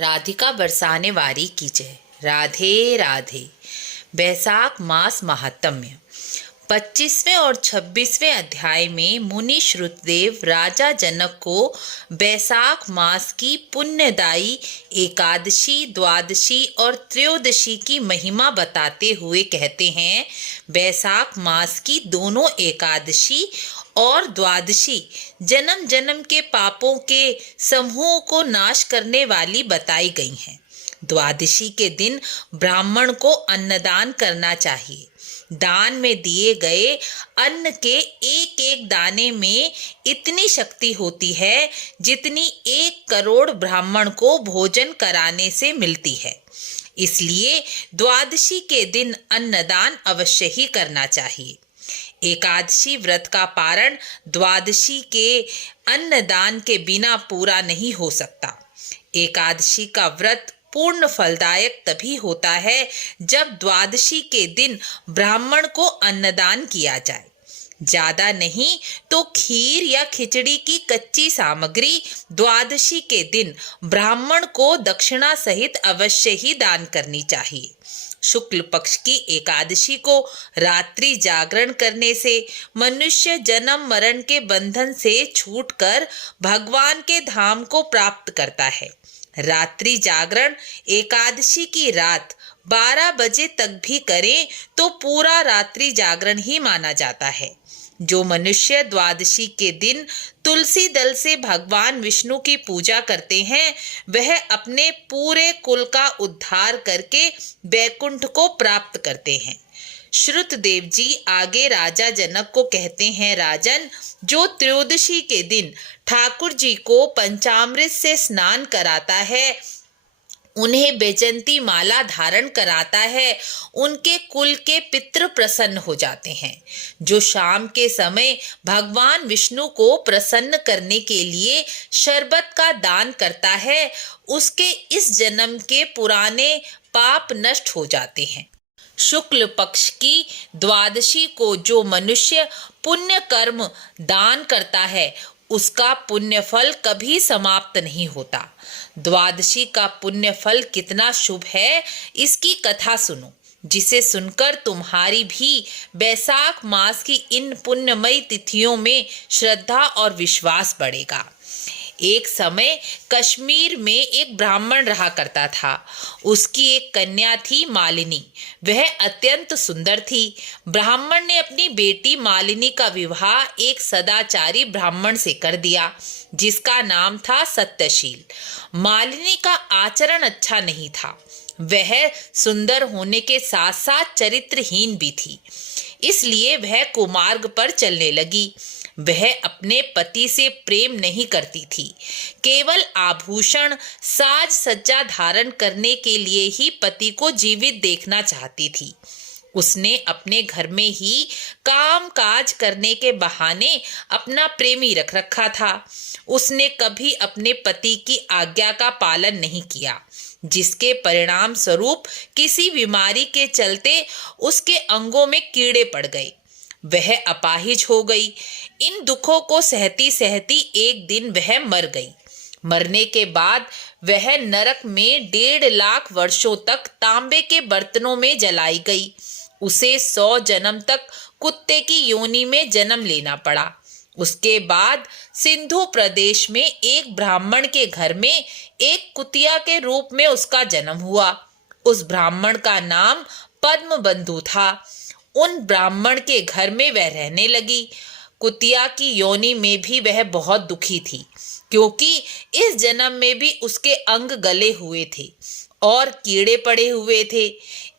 राधिका बरसाने वारी की जय। राधे राधे। बैसाख मास महात्म्य। 25वें और 26वें अध्याय में मुनि श्रुतदेव राजा जनक को बैसाख मास की पुण्यदायी एकादशी, द्वादशी और त्रयोदशी की महिमा बताते हुए कहते हैं, बैसाख मास की दोनों एकादशी और द्वादशी जन्म जन्म के पापों के समूह को नाश करने वाली बताई गई हैं। द्वादशी के दिन ब्राह्मण को अन्नदान करना चाहिए। दान में दिए गए अन्न के एक एक दाने में इतनी शक्ति होती है जितनी 1 करोड़ ब्राह्मण को भोजन कराने से मिलती है। इसलिए द्वादशी के दिन अन्नदान अवश्य ही करना चाहिए। एकादशी व्रत का पारण द्वादशी के अन्नदान के बिना पूरा नहीं हो सकता। एकादशी का व्रत पूर्ण फलदायक तभी होता है जब द्वादशी के दिन ब्राह्मण को अन्नदान किया जाए। ज्यादा नहीं तो खीर या खिचड़ी की कच्ची सामग्री द्वादशी के दिन ब्राह्मण को दक्षिणा सहित अवश्य ही दान करनी चाहिए। शुक्ल पक्ष की एकादशी को रात्रि जागरण करने से मनुष्य जन्म मरण के बंधन से छूटकर भगवान के धाम को प्राप्त करता है। रात्रि जागरण एकादशी की रात 12 बजे तक भी करें तो पूरा रात्रि जागरण ही माना जाता है। जो मनुष्य द्वादशी के दिन तुलसी दल से भगवान विष्णु की पूजा करते हैं, वह अपने पूरे कुल का उद्धार करके वैकुंठ को प्राप्त करते हैं। श्रुतदेव जी आगे राजा जनक को कहते हैं, राजन, जो त्रयोदशी के दिन ठाकुर जी को पंचामृत से स्नान कराता है, उन्हें बैजंती माला धारण कराता है, उनके कुल के पितृ प्रसन्न हो जाते हैं। जो शाम के समय भगवान विष्णु को प्रसन्न करने के लिए शरबत का दान करता है, उसके इस जन्म के पुराने पाप नष्ट हो जाते हैं। शुक्ल पक्ष की द्वादशी को जो मनुष्य पुण्य कर्म दान करता है, उसका पुण्य फल कभी समाप्त नहीं होता। द्वादशी का पुण्य फल कितना शुभ है, इसकी कथा सुनो, जिसे सुनकर तुम्हारी भी बैसाख मास की इन पुण्यमयी तिथियों में श्रद्धा और विश्वास बढ़ेगा। एक समय कश्मीर में एक ब्राह्मण रहा करता था। उसकी एक कन्या थी मालिनी। वह अत्यंत सुंदर थी। ब्राह्मण ने अपनी बेटी मालिनी का विवाह एक सदाचारी ब्राह्मण से कर दिया, जिसका नाम था सत्यशील। मालिनी का आचरण अच्छा नहीं था। वह सुंदर होने के साथ साथ चरित्रहीन भी थी, इसलिए वह कुमार्ग पर चलने लगी। वह अपने पति से प्रेम नहीं करती थी, केवल आभूषण साज सज्जा धारण करने के लिए ही पति को जीवित देखना चाहती थी। उसने अपने घर में ही काम काज करने के बहाने अपना प्रेमी रख रखा था। उसने कभी अपने पति की आज्ञा का पालन नहीं किया, जिसके परिणाम स्वरूप किसी बीमारी के चलते उसके अंगों में कीड़े पड़ गए। वह अपाहिज हो गई। इन दुखों को सहती सहती एक दिन वह मर गई। मरने के बाद वह नरक में 1.5 लाख वर्षों तक तांबे के बर्तनों में जलाई गई। उसे 100 जन्म तक कुत्ते की योनि में जन्म लेना पड़ा। उसके बाद सिंधु प्रदेश में एक ब्राह्मण के घर में एक कुतिया के रूप में उसका जन्म हुआ। उस ब्राह्मण का नाम पद्मबंधु था। उन ब्राह्मण के घर में वह रहने लगी। कुतिया की योनि में भी वह बहुत दुखी थी, क्योंकि इस जन्म में भी उसके अंग गले हुए थे और कीड़े पड़े हुए थे।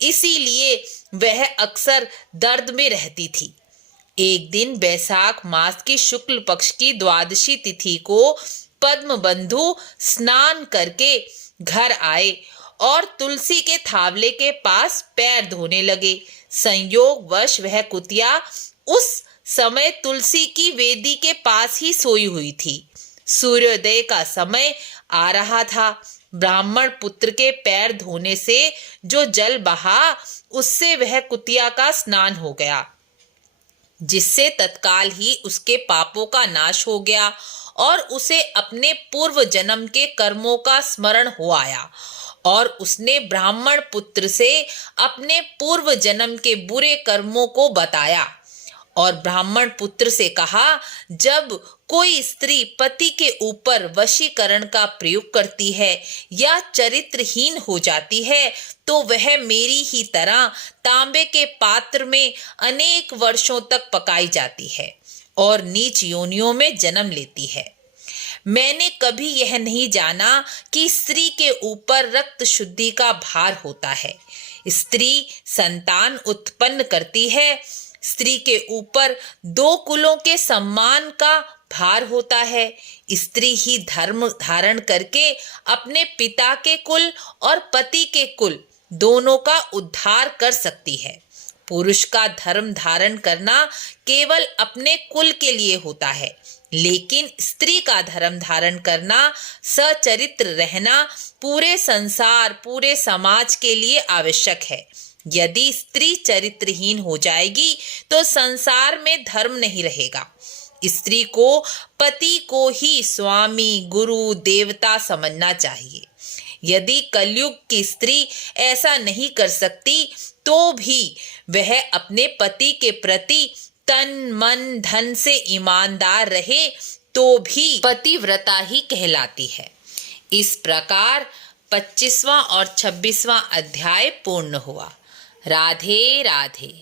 इसीलिए वह अक्सर दर्द में रहती थी। एक दिन बैसाख मास की शुक्ल पक्ष की द्वादशी तिथि को पद्मबंधु स्नान करके घर आए और तुलसी के थावले के पास पैर धोने लगे। संयोगवश वह कुतिया उस समय तुलसी की वेदी के पास ही सोई हुई थी। सूर्योदय का समय आ रहा था। ब्राह्मण पुत्र के पैर धोने से जो जल बहा, उससे वह कुतिया का स्नान हो गया, जिससे तत्काल ही उसके पापों का नाश हो गया और उसे अपने पूर्व जन्म के कर्मों का स्मरण हो आया और उसने ब्राह्मण पुत्र से अपने पूर्व जन्म के बुरे कर्मों को बताया और ब्राह्मण पुत्र से कहा, जब कोई स्त्री पति के ऊपर वशीकरण का प्रयोग करती है या चरित्रहीन हो जाती है तो वह मेरी ही तरह तांबे के पात्र में अनेक वर्षों तक पकाई जाती है और नीच योनियों में जन्म लेती है। मैंने कभी यह नहीं जाना कि स्त्री के ऊपर रक्त शुद्धि का भार होता है। स्त्री संतान उत्पन्न करती है। स्त्री के ऊपर 2 कुलों के सम्मान का भार होता है। स्त्री ही धर्म धारण करके अपने पिता के कुल और पति के कुल दोनों का उद्धार कर सकती है। पुरुष का धर्म धारण करना केवल अपने कुल के लिए होता है, लेकिन स्त्री का धर्म धारण करना, सचरित्र रहना पूरे संसार, पूरे समाज के लिए आवश्यक है। यदि स्त्री चरित्रहीन हो जाएगी तो संसार में धर्म नहीं रहेगा। स्त्री को पति को ही स्वामी, गुरु, देवता समझना चाहिए। यदि कलयुग की स्त्री ऐसा नहीं कर सकती तो भी वह अपने पति के प्रति तन मन धन से ईमानदार रहे तो भी पतिव्रता ही कहलाती है। इस प्रकार 25वां और 26वां अध्याय पूर्ण हुआ। राधे राधे।